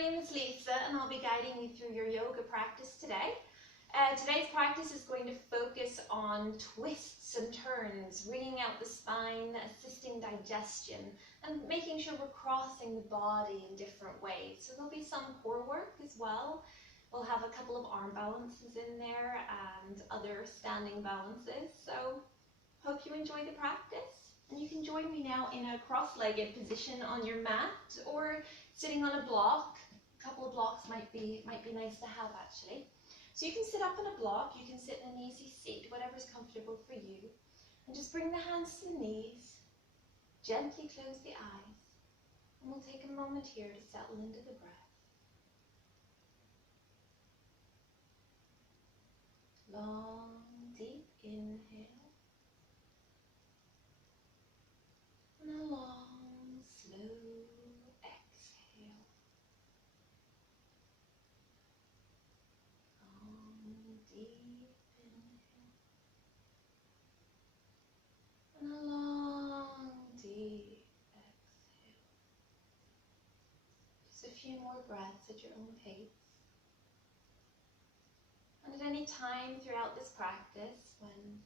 name is Lisa and I'll be guiding you through your yoga practice today. Today's practice is going to focus on twists and turns, wringing out the spine, assisting digestion, and making sure we're crossing the body in different ways. So there'll be some core work as well. We'll have a couple of arm balances in there and other standing balances. So hope you enjoy the practice. And you can join me now in a cross-legged position on your mat or sitting on a block. A couple of blocks might be nice to have actually. So you can sit up on a block, you can sit in an easy seat, whatever's comfortable for you. And just bring the hands to the knees, gently close the eyes, and we'll take a moment here to settle into the breath. Long, deep inhale. And a long, slow exhale. Long, deep inhale. And a long, deep exhale. Just a few more breaths at your own pace. And at any time throughout this practice, when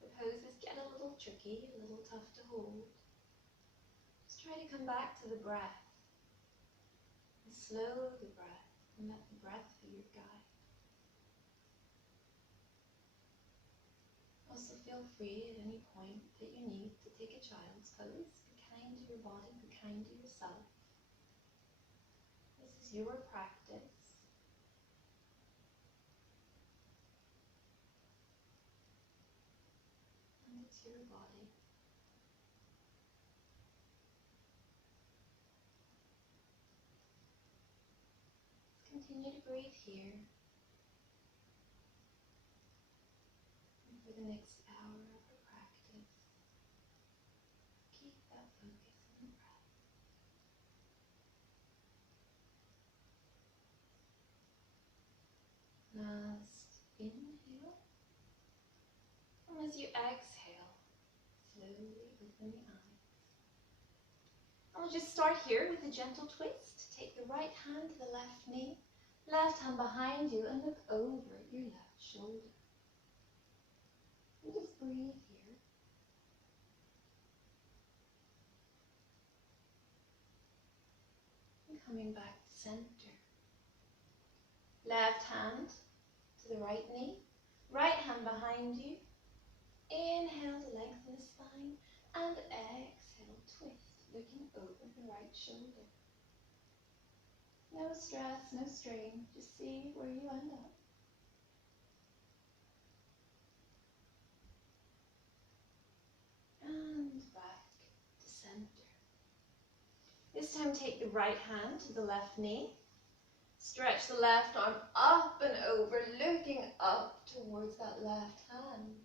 the poses get a little tricky, a little tough to hold, just try to come back to the breath and slow the breath and let the breath be your guide. Also feel free at any point that you need to take a child's pose. Be kind to your body, be kind to yourself. This is your practice. And it's your body. Continue to breathe here. And for the next hour of our practice, keep that focus on the breath. Last inhale. And as you exhale, slowly open the eyes. And we'll just start here with a gentle twist. Take the right hand to the left knee. Left hand behind you and look over your left shoulder. And just breathe here. And coming back to center. Left hand to the right knee. Right hand behind you. Inhale to lengthen the spine. And exhale, twist, looking over the right shoulder. No stress, no strain, just see where you end up. And back to center. This time take the right hand to the left knee. Stretch the left arm up and over, looking up towards that left hand.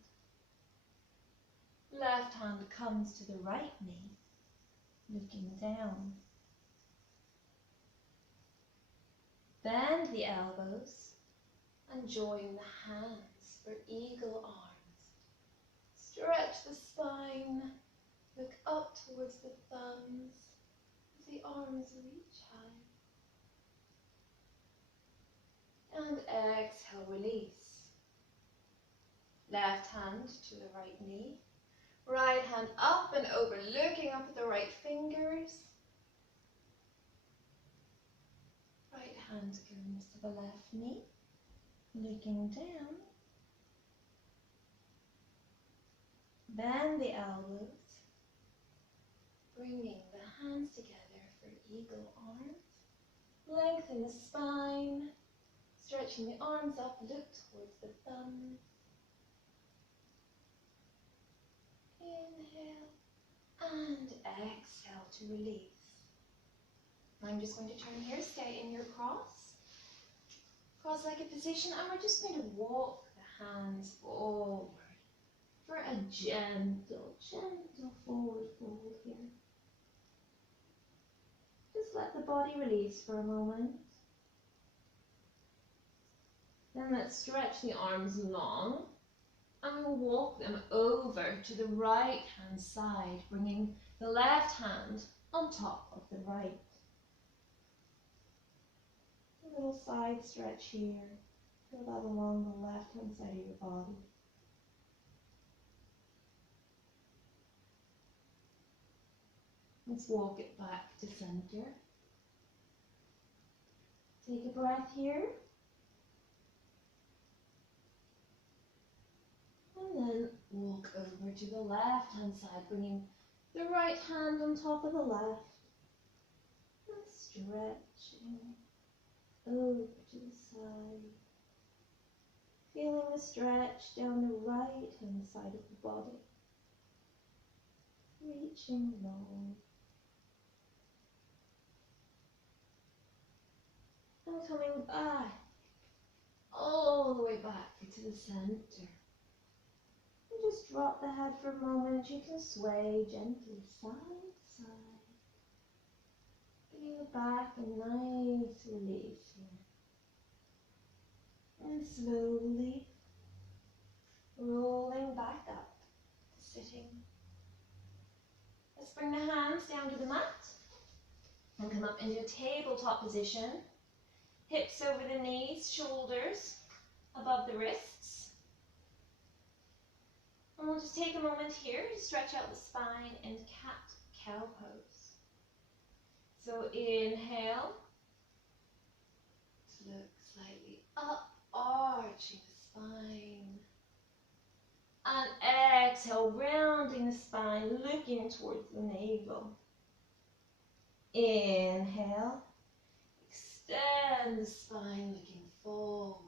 Left hand comes to the right knee, looking down. Bend the elbows and join the hands for eagle arms. Stretch the spine, look up towards the thumbs as the arms reach high. And exhale, release. Left hand to the right knee. Right hand up and over, looking up at the right fingers. Right hand comes to the left knee, looking down. Bend the elbows, bringing the hands together for eagle arms. Lengthen the spine, stretching the arms up, look towards the thumbs. Inhale and exhale to release. I'm just going to turn here, stay in your cross-legged position, and we're just going to walk the hands forward for a gentle forward fold here. Just let the body release for a moment. Then let's stretch the arms long, and we'll walk them over to the right hand side, bringing the left hand on top of the right. Little side stretch here. Feel that along the left-hand side of your body. Let's walk it back to center. Take a breath here. And then walk over to the left-hand side, bringing the right hand on top of the left. And stretching over to the side. Feeling the stretch down the right-hand side of the body. Reaching long. And coming back, all the way back to the center. And just drop the head for a moment. You can sway gently side to side. Giving the back a nice release here. And slowly rolling back up to sitting. Let's bring the hands down to the mat and come up into a tabletop position. Hips over the knees, shoulders above the wrists. And we'll just take a moment here to stretch out the spine in cat-cow pose. So inhale, to look slightly up, arching the spine. And exhale, rounding the spine, looking towards the navel. Inhale, extend the spine, looking forward.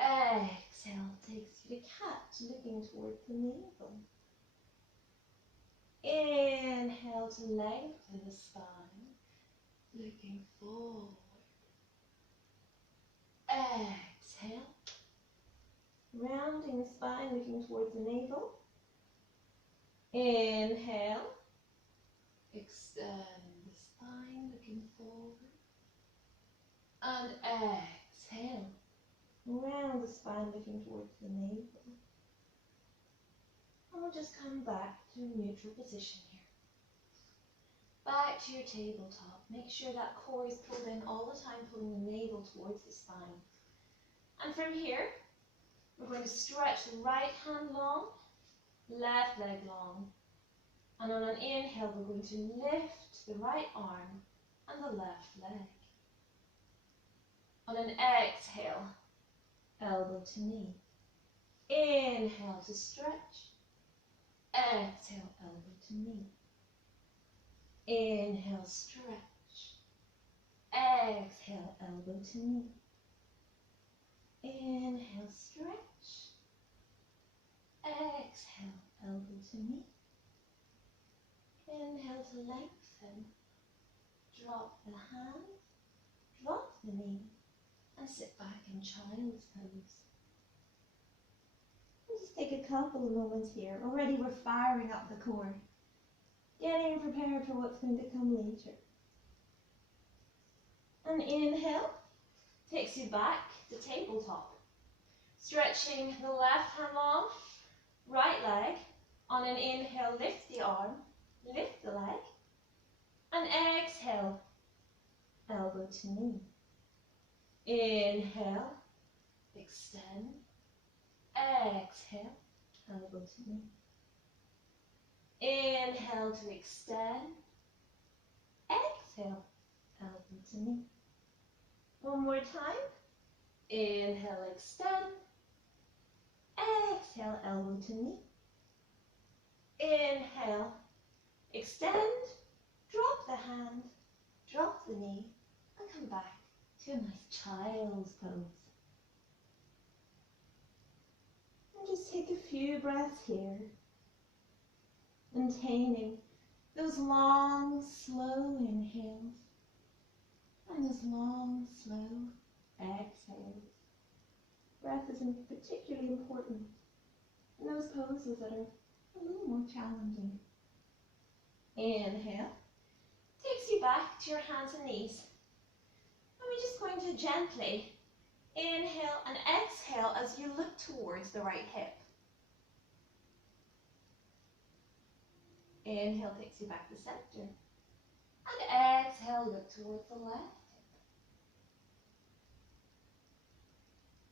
Exhale, takes you to cat, looking towards the navel. Inhale to lengthen the spine, looking forward. Exhale, rounding the spine, looking towards the navel. Inhale, extend the spine, looking forward. And exhale, round the spine, looking towards the navel. And we'll just come back to a neutral position here. Back to your tabletop. Make sure that core is pulled in all the time, pulling the navel towards the spine. And from here, we're going to stretch the right hand long, left leg long. And on an inhale, we're going to lift the right arm and the left leg. On an exhale, elbow to knee. Inhale to stretch. Exhale, elbow to knee. Inhale, stretch. Exhale, elbow to knee. Inhale, stretch. Exhale, elbow to knee. Inhale to lengthen. Drop the hand, drop the knee, and sit back in child's pose. We'll just take a couple of moments here. Already we're firing up the core, getting prepared for what's going to come later. An inhale takes you back to tabletop. Stretching the left hand long, right leg. On an inhale, lift the arm, lift the leg. And exhale, elbow to knee. Inhale, extend. Exhale, elbow to knee. Inhale to extend. Exhale, elbow to knee. One more time. Inhale, extend. Exhale, elbow to knee. Inhale, extend. Drop the hand, drop the knee, and come back to a nice child's pose. And just take a few breaths here, maintaining those long, slow inhales and those long, slow exhales. Breath is particularly important in those poses that are a little more challenging. Inhale. Takes you back to your hands and knees. And we're just going to gently inhale and exhale as you look towards the right hip. Inhale takes you back to center. And exhale, look towards the left hip.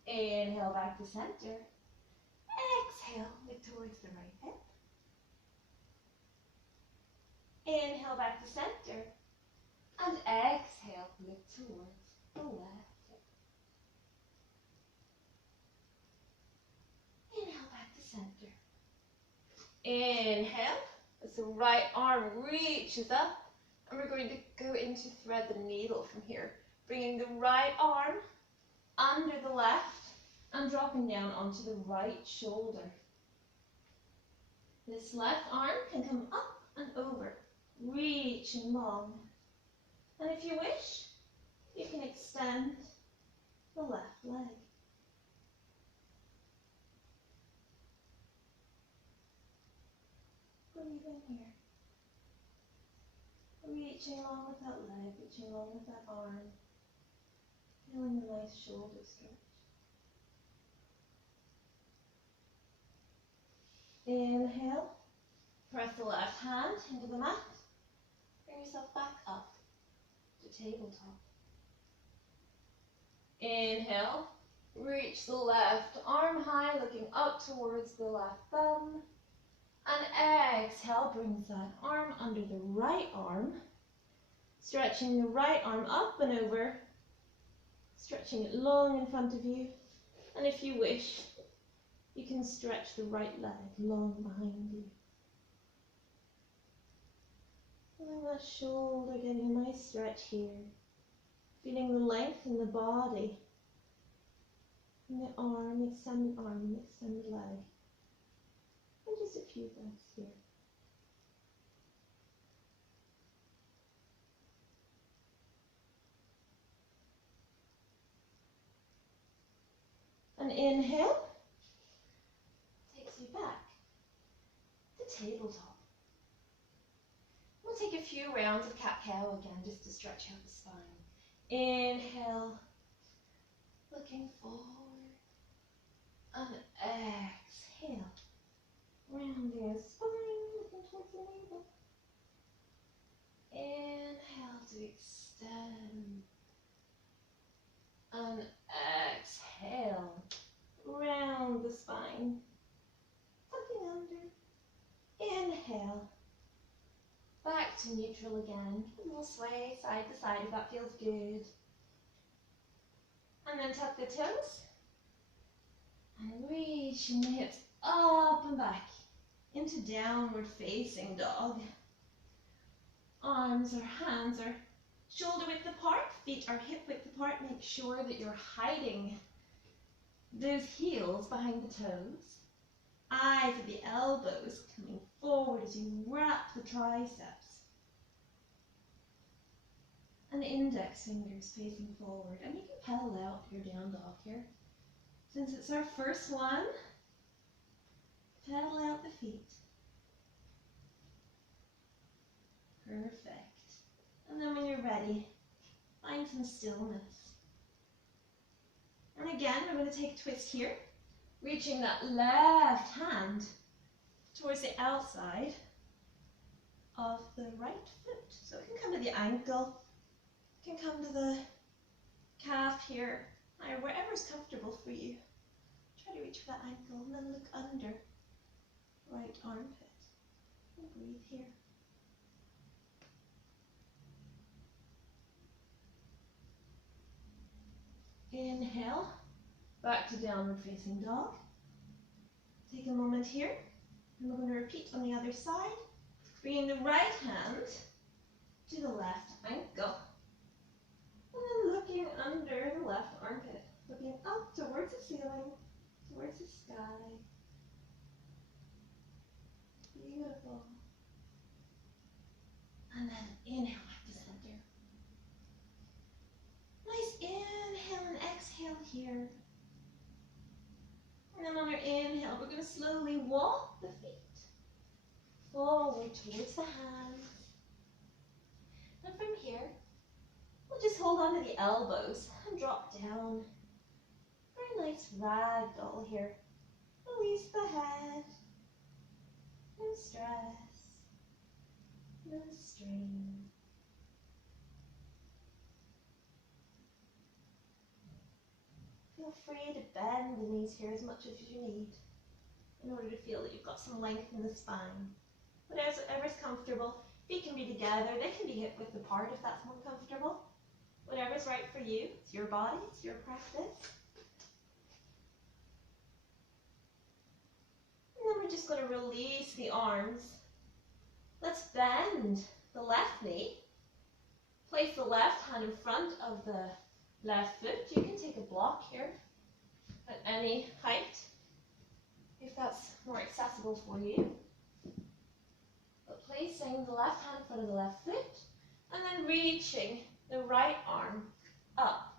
Inhale back to center. Exhale, look towards the right hip. Inhale back to center. And exhale, look towards the left hip. Inhale back to center. Inhale, as the right arm reaches up. And we're going to go into thread the needle from here. Bringing the right arm under the left and dropping down onto the right shoulder. This left arm can come up and over, reaching long. And if you wish, you can extend the left leg. Breathe in here. Reaching along with that leg, reaching along with that arm. Feeling the nice shoulder stretch. Inhale. Press the left hand into the mat. Bring yourself back up to tabletop. Inhale. Reach the left arm high, looking up towards the left thumb. And exhale, brings that arm under the right arm. Stretching the right arm up and over. Stretching it long in front of you. And if you wish, you can stretch the right leg long behind you. Feeling that shoulder getting a nice stretch here. Feeling the length in the body. And the arm, the extended leg. And just a few breaths here. An inhale takes you back to tabletop. We'll take a few rounds of cat-cow again just to stretch out the spine. Inhale, looking forward, and exhale, rounding the spine, looking towards the navel. Inhale to extend, and exhale, round the spine, tucking under. Inhale, back to neutral again. A little sway side to side if that feels good. And then tuck the toes. And reaching the hips up and back into downward facing dog. Arms or hands are shoulder width apart, feet are hip width apart. Make sure that you're hiding those heels behind the toes. Eyes at the elbows coming forward as you wrap the triceps. And index fingers facing forward. And you can pedal out your down dog here. Since it's our first one, pedal out the feet. Perfect. And then when you're ready, find some stillness. And again, we're going to take a twist here. Reaching that left hand towards the outside of the right foot. So it can come to the ankle, it can come to the calf here, or wherever's comfortable for you. Try to reach for that ankle and then look under right armpit. And breathe here. Inhale, back to downward facing dog. Take a moment here, and we're going to repeat on the other side. Bringing the right hand to the left ankle. And then looking under the left armpit. Looking up towards the ceiling, towards the sky. Beautiful. And then inhale back to center. Nice inhale and exhale here. And then on our inhale, we're going to slowly walk the feet forward towards the hands. And from here, we'll just hold on to the elbows and drop down. Very nice ragdoll here. Release the head. No stress. No strain. feel free to bend the knees here as much as you need in order to feel that you've got some length in the spine. Whatever's comfortable. Feet can be together, they can be hip width apart if that's more comfortable. Whatever's right for you. It's your body, it's your practice. And then we're just going to release the arms. Let's bend the left knee. Place the left hand in front of the left foot. You can take a block here at any height if that's more accessible for you. But placing the left hand in front of the left foot and then reaching the right arm up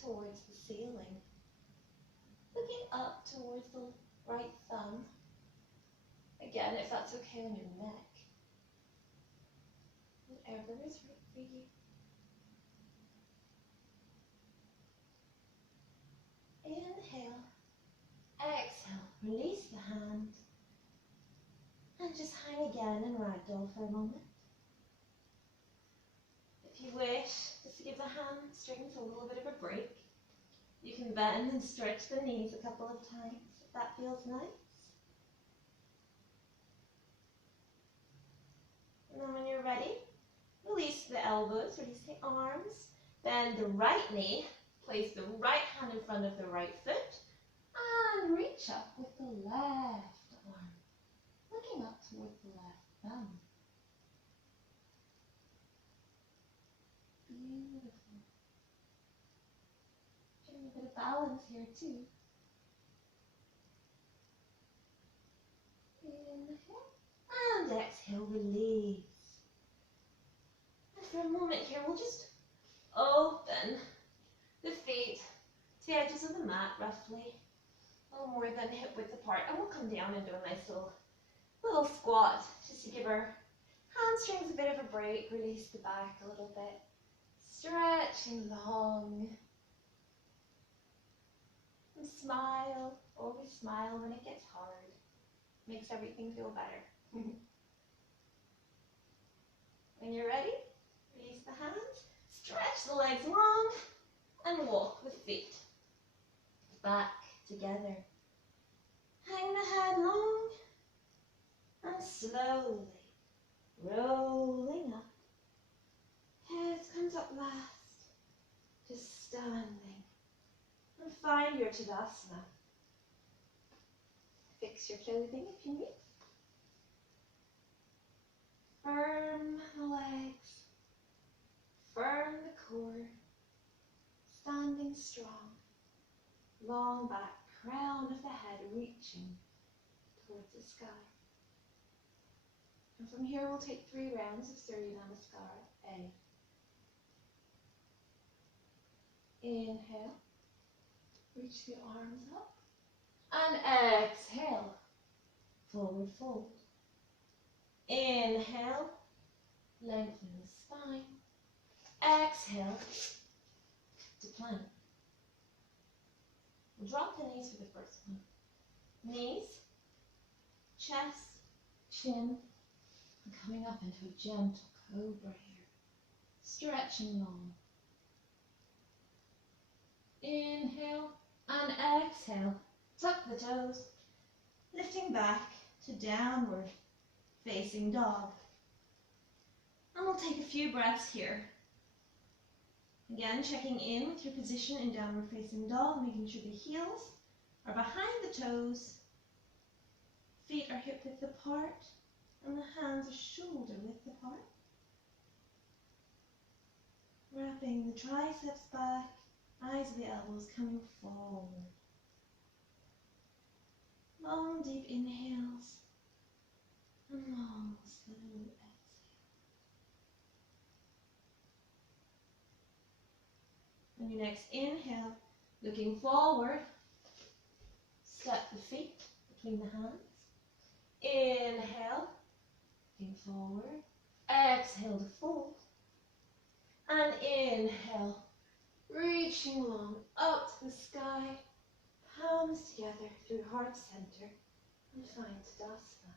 towards the ceiling. Looking up towards the right thumb. Again, if that's okay on your neck. Whatever is right for you. Inhale, exhale, release the hand, and just hang again and ragdoll for a moment. If you wish, just to give the hamstrings a little bit of a break, you can bend and stretch the knees a couple of times if that feels nice. And then when you're ready, release the elbows, release the arms, bend the right knee, place the right hand in front of the right foot, and reach up with the left arm, looking up towards the left thumb. Beautiful. Getting a bit of balance here too. Inhale, and exhale, release. And for a moment here, we'll just open the feet to the edges of the mat, roughly a little more than hip width apart, and we'll come down and do a nice little squat just to give our hamstrings a bit of a break, release the back a little bit, stretching long, and smile, always smile when it gets hard, makes everything feel better. When you're ready, release the hands, stretch the legs long, and walk with feet back together. Hang the head long and slowly rolling up. Head comes up last, just standing. And find your Tadasana. Fix your clothing if you need. Firm the legs, firm the core. Standing strong, long back, crown of the head reaching towards the sky. And from here we'll take 3 rounds of Surya Namaskar. Inhale, reach the arms up, and exhale, forward fold. Inhale, lengthen the spine. Exhale, to plank. We'll drop the knees for the first one. Knees, chest, chin, and coming up into a gentle cobra here. Stretching long. Inhale and exhale. Tuck the toes, lifting back to downward facing dog. And we'll take a few breaths here. Again, checking in with your position in downward facing dog, making sure the heels are behind the toes, feet are hip width apart, and the hands are shoulder width apart. Wrapping the triceps back, eyes of the elbows coming forward. Long, deep inhales, and long, slow exhales. On your next inhale, looking forward, step the feet between the hands. Inhale, looking forward. Exhale to fold. And inhale, reaching long up to the sky, palms together through heart center, and find Tadasana.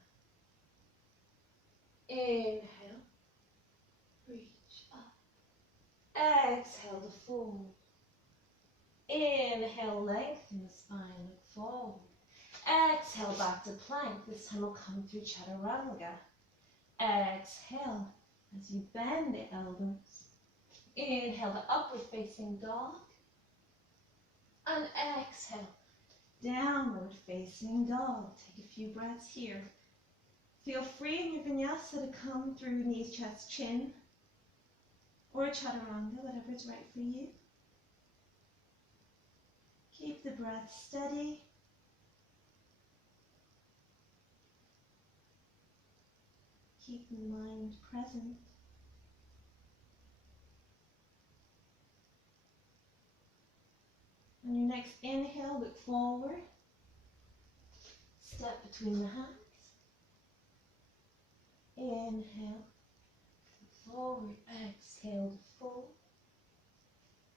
Inhale, reach up. Exhale to fold. Inhale, lengthen the spine, look forward. Exhale, back to plank. This time we'll come through chaturanga. Exhale as you bend the elbows. Inhale, the upward facing dog. And exhale, downward facing dog. Take a few breaths here. Feel free in your vinyasa to come through knees, chest, chin, or a chaturanga, whatever is right for you. Keep the breath steady. Keep the mind present. On your next inhale, look forward. Step between the hands. Inhale, look forward. Exhale to fold.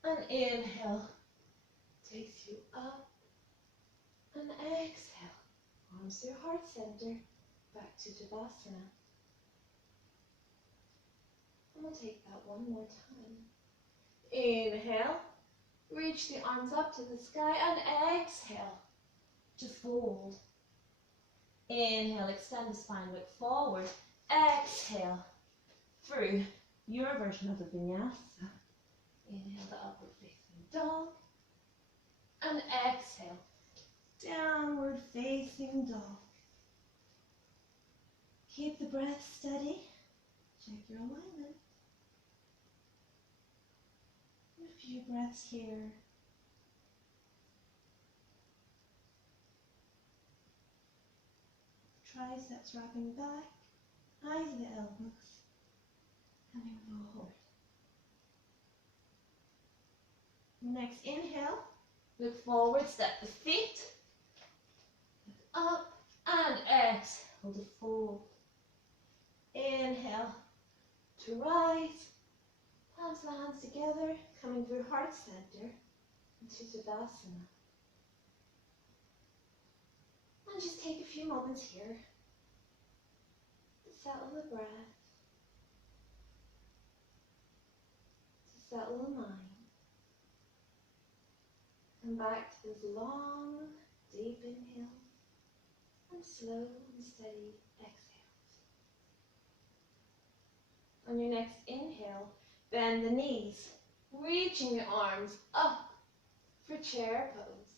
And inhale, takes you up. And exhale, arms through heart center, back to Tadasana. And we'll take that one more time. Inhale, reach the arms up to the sky, and exhale to fold. Inhale, extend the spine, look forward. Exhale through your version of the vinyasa. Inhale, the upward facing dog. And exhale, downward facing dog. Keep the breath steady. Check your alignment. A few breaths here. Triceps wrapping back, eyes to the elbows, coming forward. Next inhale, look forward, step the feet, look up, and exhale to fold. Inhale to rise, palms the hands together, coming through heart center into Tadasana. And just take a few moments here to settle the breath, to settle the mind. Come back to those long, deep inhales and slow and steady exhales. On your next inhale, bend the knees, reaching the arms up for chair pose.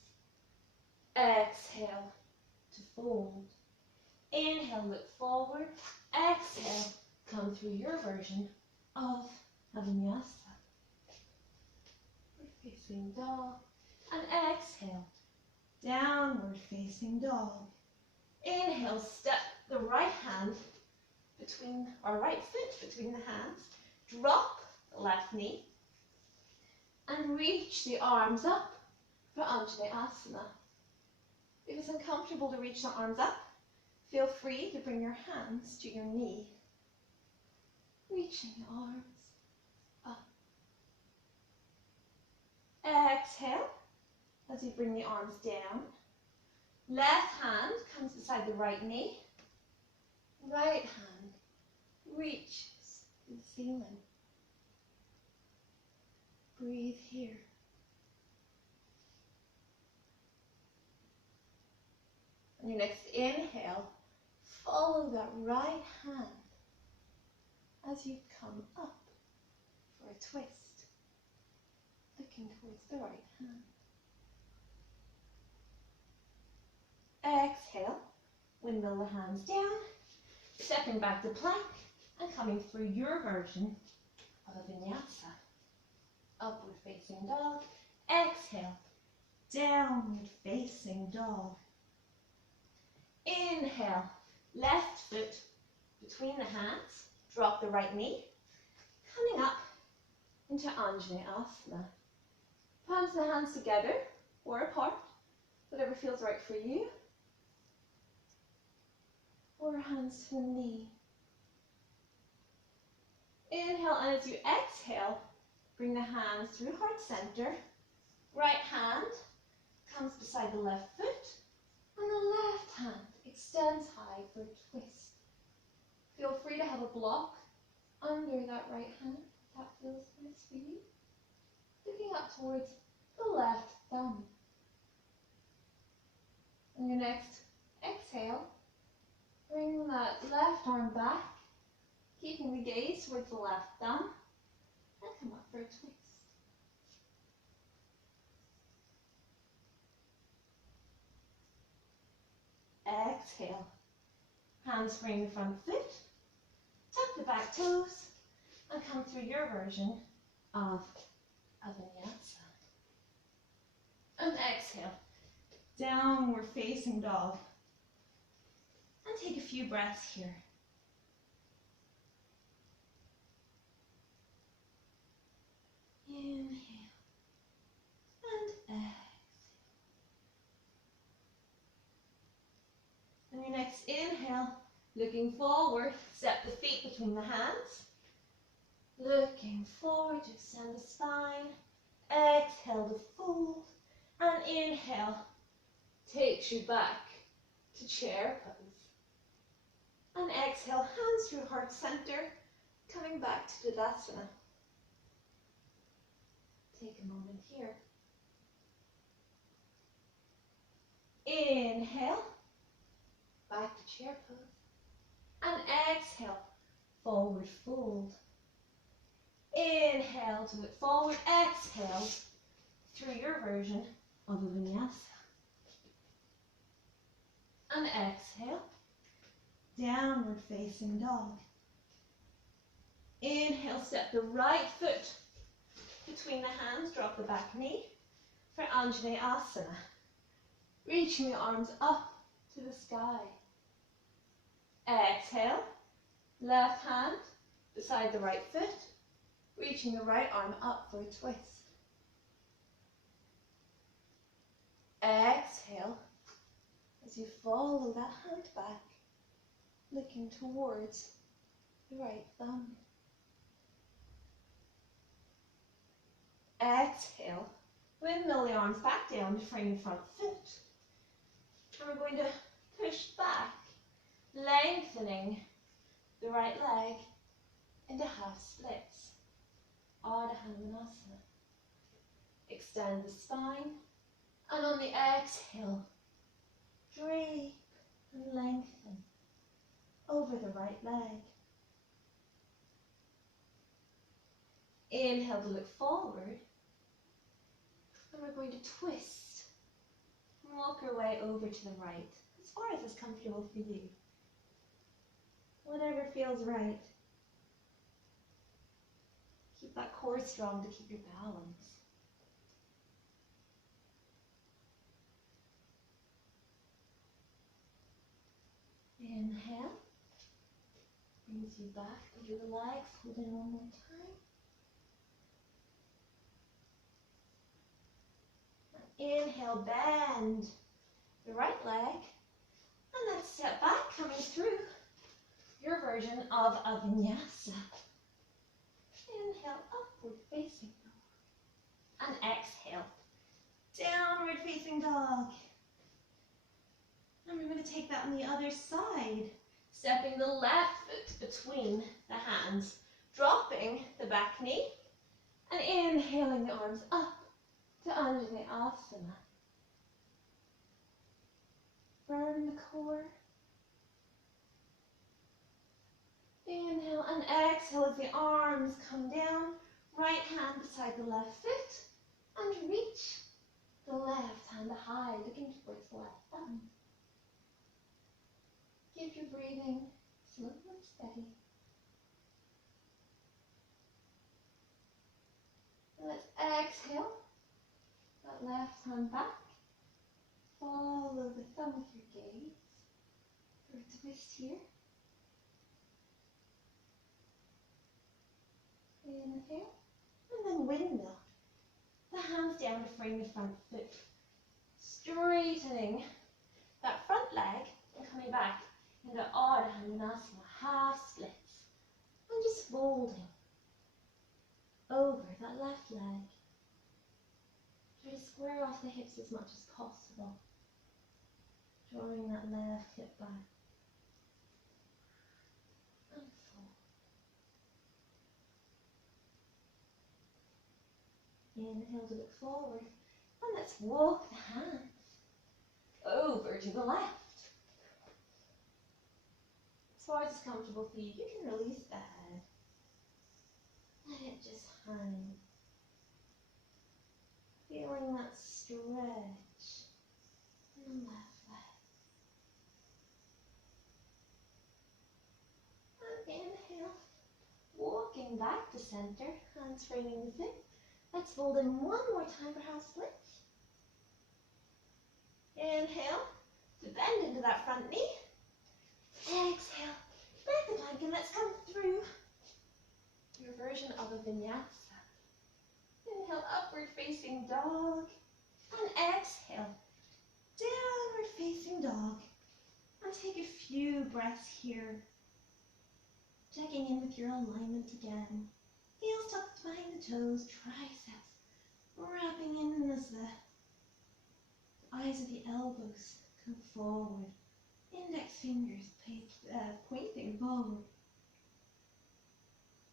Exhale to fold. Inhale, look forward. Exhale, come through your version of a vinyasa. We're facing dog. And exhale, downward facing dog. Inhale, step the right hand between, or right foot between the hands. Drop the left knee. And reach the arms up for Anjaneyasana. If it's uncomfortable to reach the arms up, feel free to bring your hands to your knee. Reaching the arms up. Exhale as you bring the arms down. Left hand comes beside the right knee. Right hand reaches to the ceiling. Breathe here. On your next inhale, follow that right hand as you come up for a twist, looking towards the right hand. Exhale, windmill the hands down, stepping back to plank and coming through your version of a vinyasa. Upward facing dog. Exhale, downward facing dog. Inhale, left foot between the hands, drop the right knee, coming up into Anjaneyasana. Palms the hands together or apart, whatever feels right for you. Or hands to the knee. Inhale, and as you exhale, bring the hands through heart center. Right hand comes beside the left foot, and the left hand extends high for a twist. Feel free to have a block under that right hand if that feels nice for you. Looking up towards the left thigh. taking the gaze towards the left thumb, and come up for a twist. Exhale. Hands frame the front foot, tuck the back toes, and come through your version of a vinyasa. And exhale, downward facing dog. And take a few breaths here. Inhale and exhale. And your next inhale, looking forward, step the feet between the hands. Looking forward to extend the spine. Exhale to fold. And inhale takes you back to chair pose. And exhale, hands through heart center, coming back to Tadasana. Take a moment here. Inhale, back to chair pose. And exhale, forward fold. Inhale to look forward, exhale through your version of a vinyasa. And exhale, downward facing dog. Inhale, step the right foot between the hands, drop the back knee for Anjaneyasana. Reaching the arms up to the sky. Exhale, left hand beside the right foot, reaching the right arm up for a twist. Exhale, as you follow that hand back, looking towards the right thumb. Exhale, windmill the arms back down to frame the front foot. And we're going to push back, lengthening the right leg into half splits. Ardha Hanumanasana. Extend the spine, and on the exhale, drape and lengthen over the right leg. Inhale to look forward, and we're going to twist and walk our way over to the right, as far as is comfortable for you. Whatever feels right. Keep that core strong to keep your balance. Inhale, brings you back to your legs. Hold in one more time. Inhale, bend the right leg, and then step back, coming through your version of a vinyasa. Inhale, upward facing dog, and exhale, downward facing dog. And we're going to take that on the other side, stepping the left foot between the hands, dropping the back knee, and inhaling the arms up to Anjaneyasana. Firm the core. Inhale and exhale as the arms come down, right hand beside the left foot, and reach the left hand high, looking towards the left thumb. Keep your breathing slow and steady. And let's exhale, that left hand back, follow the thumb with your gaze for a twist here. Inhale, and then windmill. The hands down to frame the front foot. Straightening that front leg and coming back into Ardha Hanumanasana, half splits. And just folding over that left leg. Try to square off the hips as much as possible. Drawing that left hip back. And fold. Inhale to look forward, and let's walk the hands over to the left. far as it's comfortable for you, you can release the head. Let it just hang. Feeling that stretch in the left leg. And inhale, walking back to center, hands framing the hip. Let's fold in one more time for half split. Inhale to bend into that front knee. Exhale, back the plank, and let's come through your version of a vinyasa. Inhale, upward facing dog, and exhale, downward facing dog. And take a few breaths here, checking in with your alignment again. Heels tucked behind the toes, triceps wrapping in as the eyes of the elbows come forward. Index fingers pointing forward.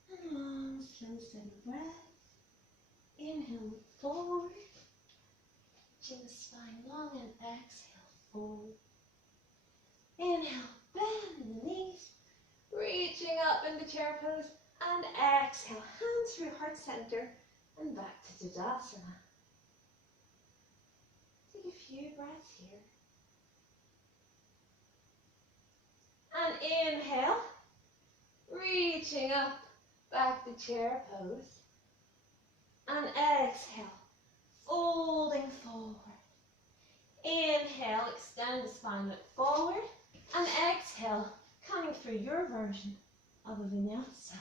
And long, slow, steady breath. Inhale, look forward. Reaching the spine long and exhale, forward. Inhale, bend the knees. Reaching up into chair pose. And exhale, hands through heart center and back to Tadasana. Take a few breaths here. And inhale, reaching up, back to chair pose. And exhale, folding forward. Inhale, extend the spine, look forward. And exhale, coming through your version of a vinyasa.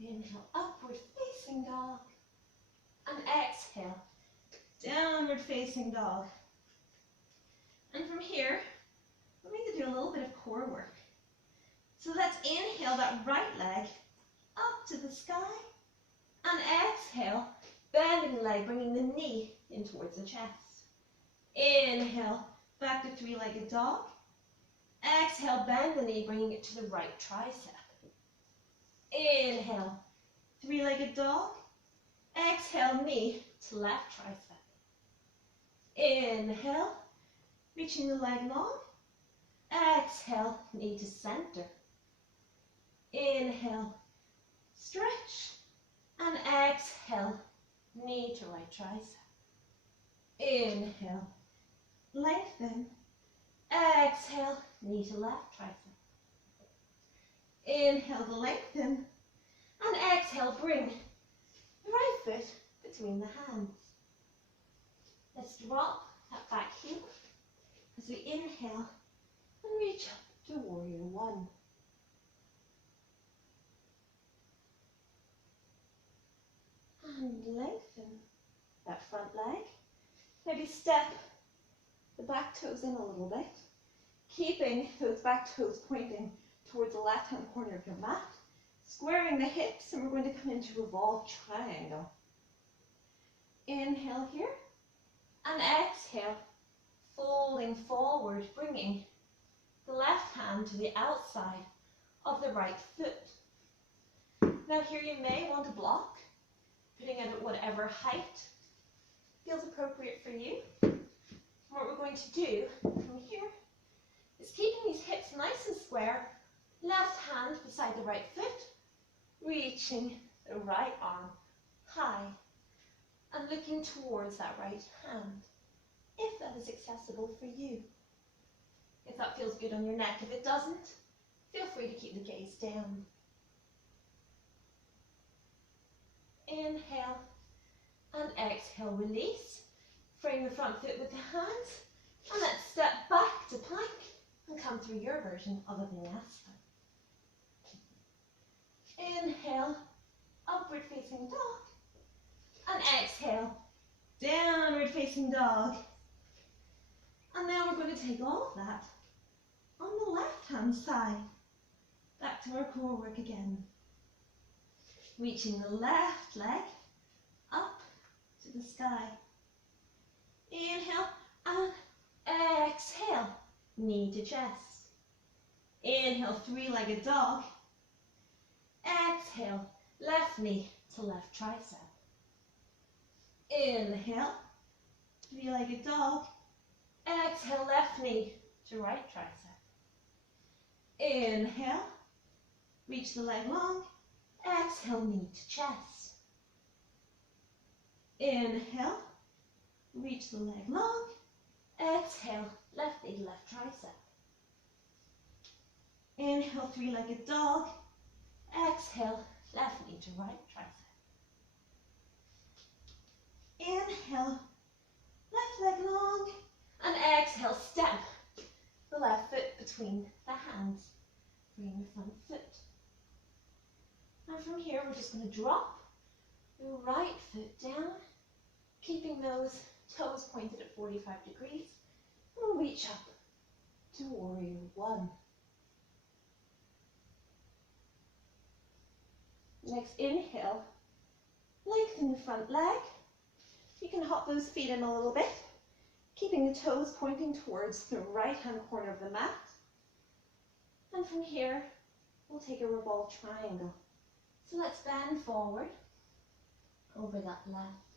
Inhale, upward facing dog. And exhale, downward facing dog. And from here, we're going to do a little bit of core work. So let's inhale that right leg up to the sky. And exhale, bending the leg, bringing the knee in towards the chest. Inhale, back to three-legged dog. Exhale, bend the knee, bringing it to the right tricep. Inhale, three-legged dog. Exhale, knee to left tricep. Inhale, reaching the leg long. Exhale, knee to center. Inhale, stretch. And exhale, knee to right tricep. Inhale, lengthen. Exhale, knee to left tricep. Inhale to lengthen. And exhale, bring the right foot between the hands. Let's drop that back heel as we inhale and reach up to warrior one. And lengthen that front leg. Maybe step the back toes in a little bit, keeping those back toes pointing towards the left-hand corner of your mat, squaring the hips, and we're going to come into revolved triangle. Inhale here, and exhale, folding forward, bringing the left hand to the outside of the right foot. Now here you may want to block, putting it at whatever height feels appropriate for you. What we're going to do from here is keeping these hips nice and square, left hand beside the right foot, reaching the right arm high and looking towards that right hand, if that is accessible for you. If that feels good on your neck, if it doesn't, feel free to keep the gaze down. Inhale and exhale, release. Frame the front foot with the hands, and let's step back to plank and come through your version of a vinyasa. Inhale, upward facing dog, and exhale, downward facing dog. And now we're going to take all of that on the left hand side, back to our core work again. Reaching the left leg up to the sky. Inhale and exhale, knee to chest. Inhale, three-legged dog. Exhale, left knee to left tricep. Inhale, three-legged dog. Exhale, left knee to right tricep. Inhale, reach the leg long. Exhale, knee to chest. Inhale, reach the leg long. Exhale, left knee, left tricep. Inhale, three-legged dog. Exhale, left knee to right tricep. Inhale, left leg long. And exhale, step the left foot between the hands. Bring your front foot. And from here, we're just going to drop the right foot down, keeping those toes pointed at 45 degrees. And we'll reach up to warrior one. Next inhale, lengthen the front leg. You can hop those feet in a little bit, keeping the toes pointing towards the right-hand corner of the mat. And from here, we'll take a revolved triangle. So let's bend forward over that left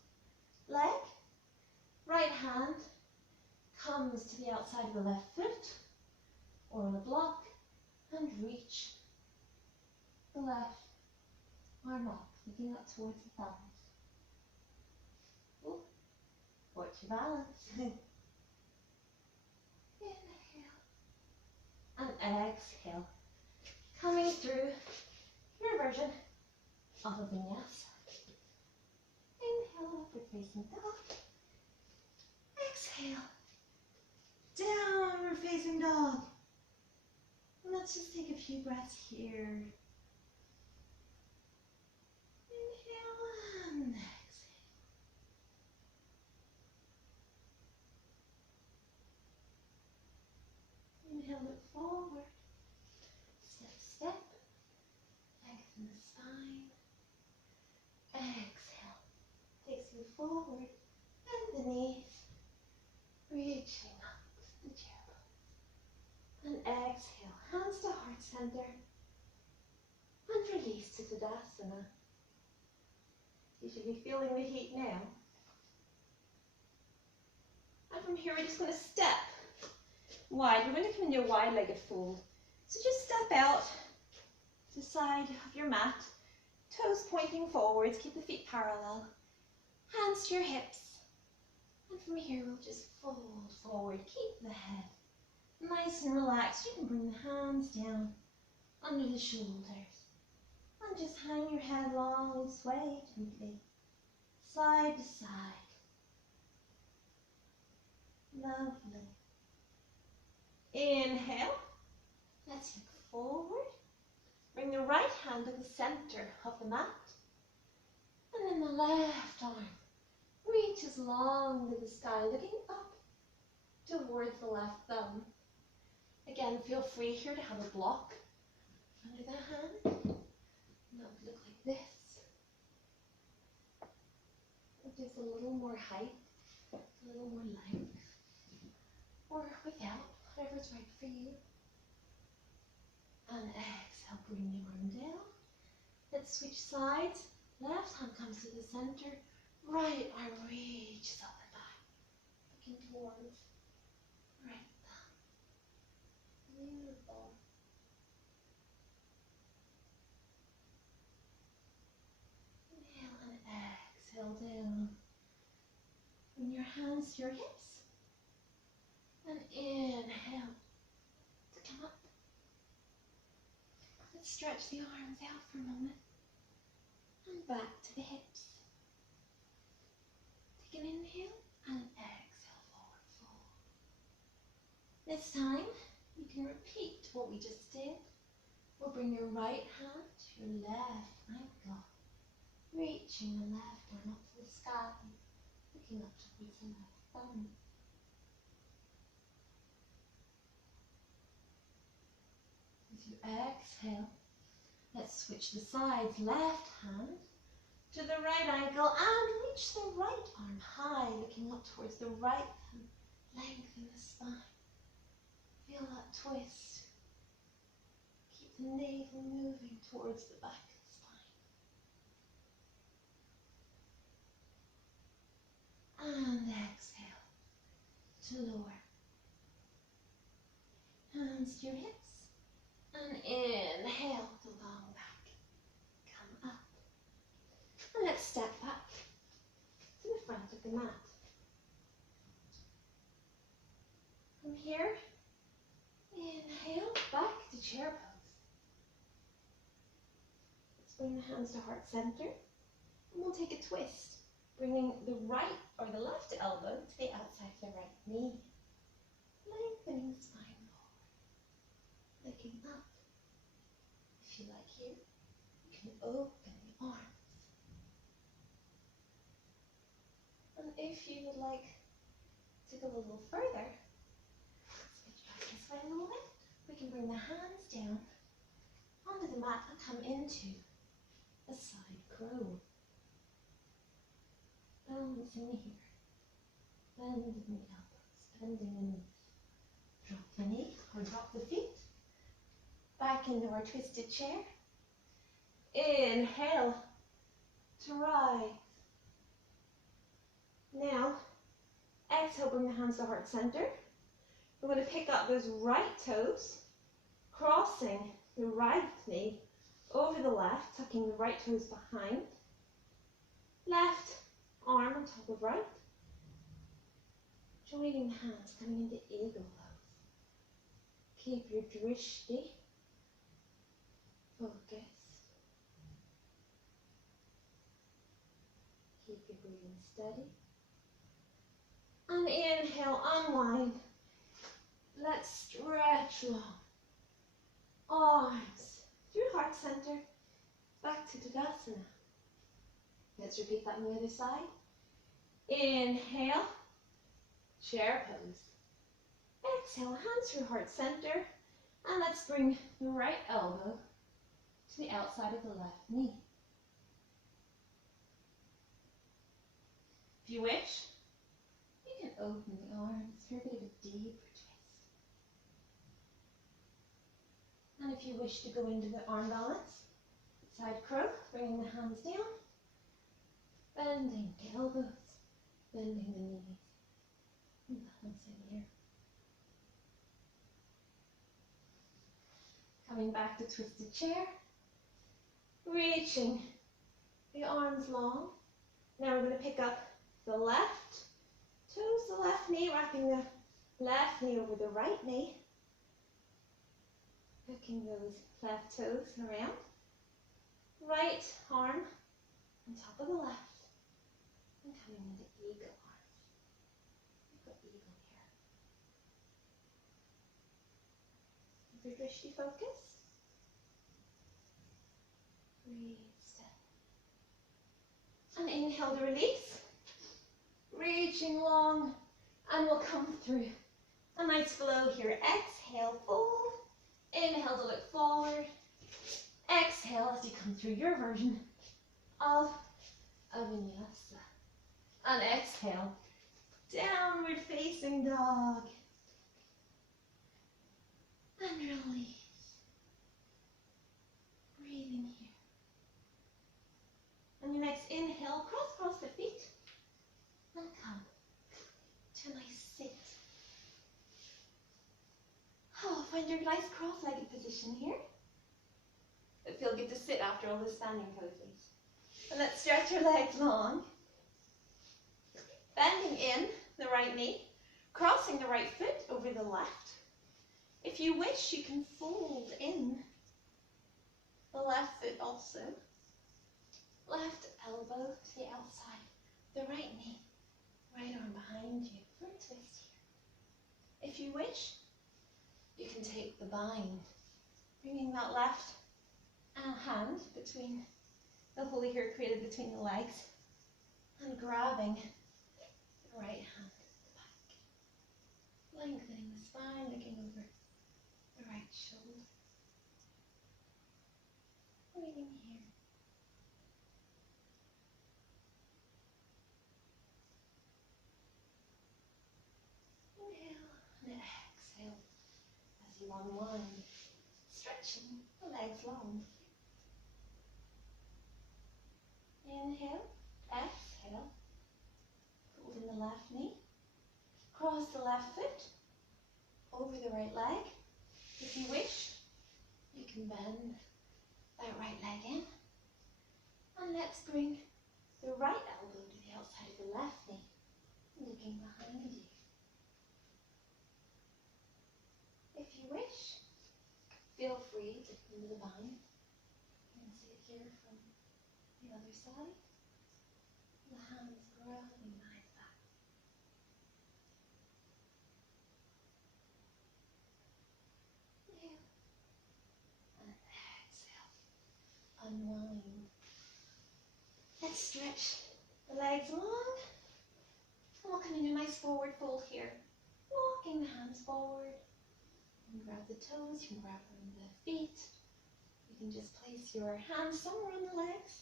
leg. Right hand comes to the outside of the left foot or on a block and reach the left arm up, looking up towards the thumbs. Ooh, watch your balance. Inhale and exhale. Coming through your version of a vinyasa. Inhale, upward facing dog. Exhale, downward facing dog. And let's just take a few breaths here. Inhale and exhale. Inhale, look forward. Step, step. Lengthen the spine. Exhale. Takes you forward. Bend the knees. Reaching up to the chair pose. And exhale. Hands to heart center. And release to Tadasana. You should be feeling the heat now. And from here, we're just going to step wide. We're going to come into a wide-legged fold. So just step out to the side of your mat. Toes pointing forwards. Keep the feet parallel. Hands to your hips. And from here, we'll just fold forward. Keep the head nice and relaxed. You can bring the hands down under the shoulders. And just hang your head long, sway gently, side to side. Lovely. Inhale. Let's look forward. Bring the right hand to the center of the mat. And then the left arm reaches long to the sky, looking up towards the left thumb. Again, feel free here to have a block under the hand. And that would look like this. It gives a little more height, a little more length, or without, whatever's right for you. And exhale, bring the arm down. Let's switch sides. Left hand comes to the center. Right arm reaches up and back, looking towards right thumb. Beautiful. Inhale and exhale down. Bring your hands to your hips. And inhale to come up. Let's stretch the arms out for a moment. And back to the hips. Take an inhale and exhale, forward fold. This time, you can repeat what we just did. We'll bring your right hand to your left ankle, reaching the left arm up to the sky, looking up towards the left thumb. As you exhale, let's switch the sides. Left hand to the right ankle and reach the right arm high, looking up towards the right thumb. Lengthen the spine. Feel that twist. Keep the navel moving towards the back of the spine. And exhale to lower. Hands to your hips And inhale the long back. Come up. And let's step back to the front of the mat. From here, inhale, back to chair pose. Let's bring the hands to heart center. And we'll take a twist, bringing the right or the left elbow to the outside of the right knee. Lengthening the spine forward. Looking up. If you like here, you can open the arms. And if you would like to go a little further, switch back this way a little bit. We can bring the hands down onto the mat and come into a side crow. Balancing here. Bending the elbows, bending the knees. Drop the knee or drop the feet. Back into our twisted chair. Inhale to rise. Now, exhale, bring the hands to heart center. We're going to pick up those right toes, crossing the right knee over the left, tucking the right toes behind. Left arm on top of right. Joining the hands, coming into eagle pose. Keep your drishti focused. Keep your breathing steady. And inhale, unwind. Let's stretch long. Arms through heart center, back to Tadasana. Let's repeat that on the other side. Inhale, chair pose. Exhale, hands through heart center. And let's bring the right elbow to the outside of the left knee. If you wish, you can open the arms for a bit of a deeper twist. And if you wish to go into the arm balance, side crow, bringing the hands down, bending the elbows, bending the knees, and balancing here. Coming back to twisted chair, reaching the arms long. Now we're going to pick up the left toes, the left knee, wrapping the left knee over the right knee. Hooking those left toes around. Right arm on top of the left. And coming into eagle arms. We've got eagle here. Keep your drishti focus. Breathe steady. And inhale to release. Reaching long. And we'll come through a nice flow here. Exhale, fold. Inhale to look forward. Exhale as you come through your version of a vinyasa. And exhale, downward facing dog. And release. Breathing here. And your next inhale, cross the feet. And come to a nice sit. Oh, find your nice cross-legged position here. It feels good to sit after all those standing poses. And let's stretch your legs long. Bending in the right knee, crossing the right foot over the left. If you wish, you can fold in the left foot also. Left elbow to the outside, the right knee, right arm behind you for a twist here. If you wish, you can take the bind, bringing that left hand between the hole here created between the legs and grabbing the right hand at the back. Lengthening the spine, looking over the right shoulder. Breathing here. Inhale and exhale as you unwind, stretching the legs long. Inhale, exhale, fold in the left knee, cross the left foot over the right leg. If you wish, you can bend that right leg in. And let's bring the right elbow to the outside of the left knee, looking behind you. If you wish, feel free to come to the bind. You can see it here from the other side. The hands grabbing behind the back. Inhale and exhale. Unwind. Let's stretch the legs long. And we'll come into a nice forward fold here. Walking the hands forward. You can grab the toes, you can grab them the feet. You can just place your hands somewhere on the legs.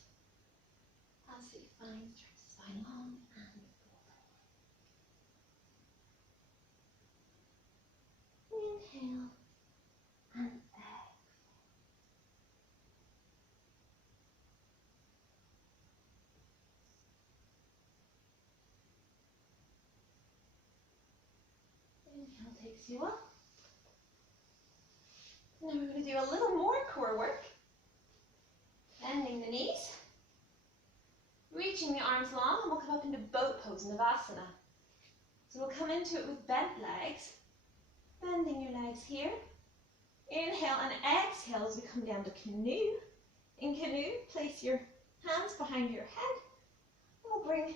Absolutely fine. Stretch the spine long and fold. Inhale and exhale. Inhale takes you up. Now we're going to do a little more core work. Bending the knees. Reaching the arms long, and we'll come up into boat pose, Navasana. So we'll come into it with bent legs. Bending your legs here. Inhale and exhale as we come down to canoe. In canoe, place your hands behind your head. We'll bring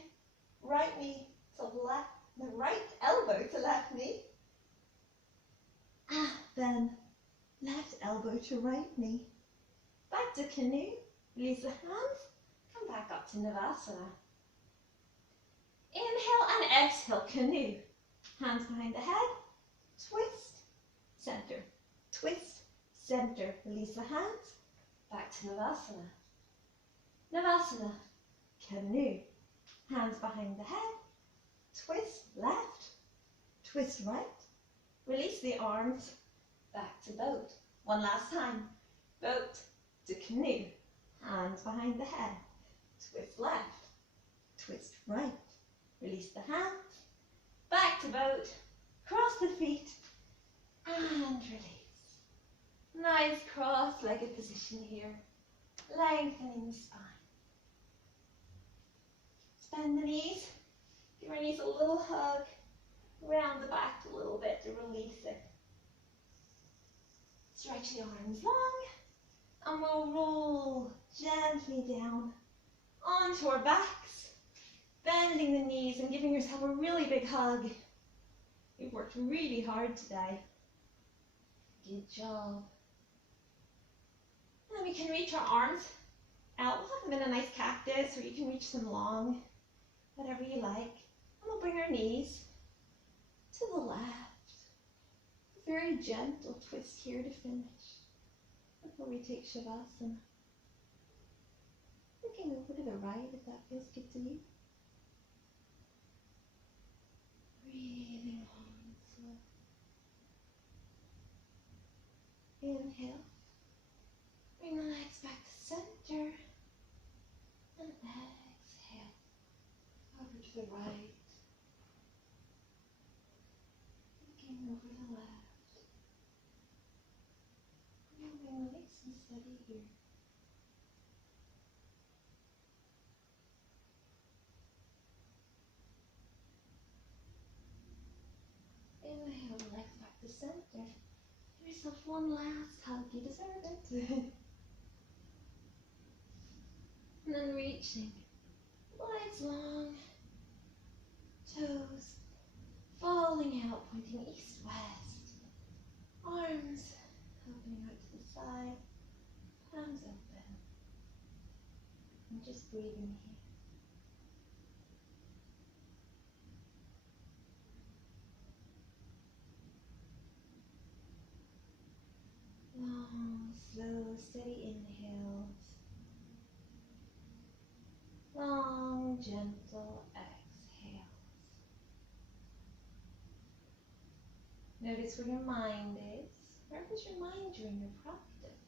right knee to left, the right elbow to left knee. Then left elbow to right knee. Back to canoe. Release the hands. Come back up to Navasana. Inhale and exhale, canoe. Hands behind the head. Twist, center. Twist, center. Release the hands. Back to Navasana. Navasana, canoe. Hands behind the head. Twist left. Twist right. Release the arms. Back to boat. One last time. Boat to canoe. Hands behind the head. Twist left. Twist right. Release the hands. Back to boat. Cross the feet. And release. Nice cross-legged position here. Lengthening the spine. Bend the knees. Give your knees a little hug. Round the back a little bit to release it. Stretch the arms long. And we'll roll gently down onto our backs. Bending the knees and giving yourself a really big hug. You've worked really hard today. Good job. And then we can reach our arms out. We'll have them in a nice cactus, or you can reach them long, whatever you like. And we'll bring our knees to the left. A very gentle twist here to finish before we take Shavasana. Looking over to the right if that feels good to you. Breathing long and slow. Inhale. Bring the legs back to center. And exhale. Over to the right. Looking over the left. Moving nice and steady here. Inhale, legs back to center. Give yourself one last hug. You deserve it. And then reaching. Legs long. Toes falling out, pointing east-west. Arms opening out to the side. Palms open. And just breathing here. Long, slow, steady inhales. Long, gentle exhales. Notice where your mind is. Where was your mind during your practice?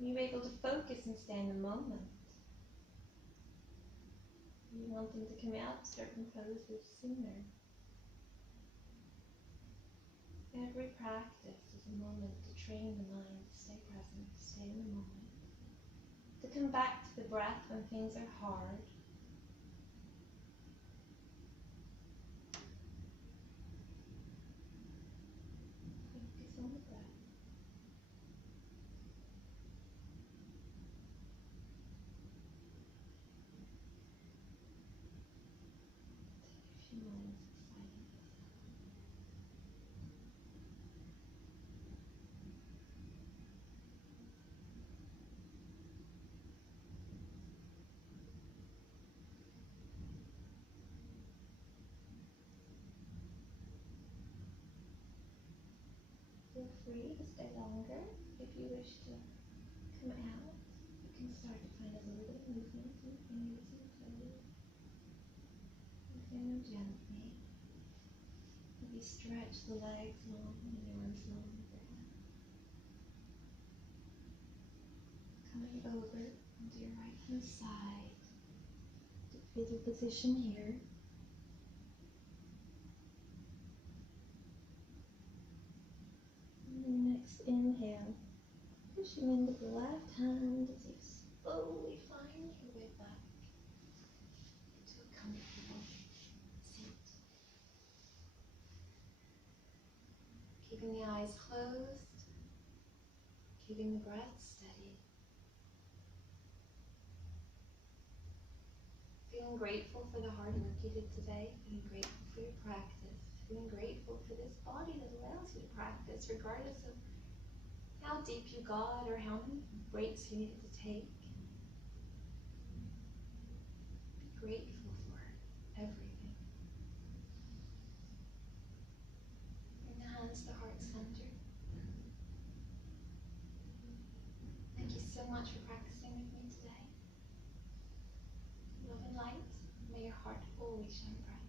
Are you able to focus and stay in the moment? You want them to come out certain poses sooner. Every practice is the moment, to train the mind to stay present, to stay in the moment, to come back to the breath when things are hard. Focus on the breath. Take a few moments of silence. Feel free to stay longer. If you wish to come out, you can start to find a little bit of movement in the fingers and toes. Moving them gently. Maybe stretch the legs long and the arms long overhead. Coming over onto your right hand side to fetal position here. And then next inhale, pushing into the left hand as you slowly find your way back to a comfortable seat. Keeping the eyes closed, keeping the breath steady. Feeling grateful for the hard work you did today, feeling grateful for your practice, feeling grateful for this body that allows you to practice regardless of how deep you got or how many breaks you needed to take. Be grateful for everything. Bring the hands to heart center. Thank you so much for practicing with me today. Love and light, may your heart always shine bright.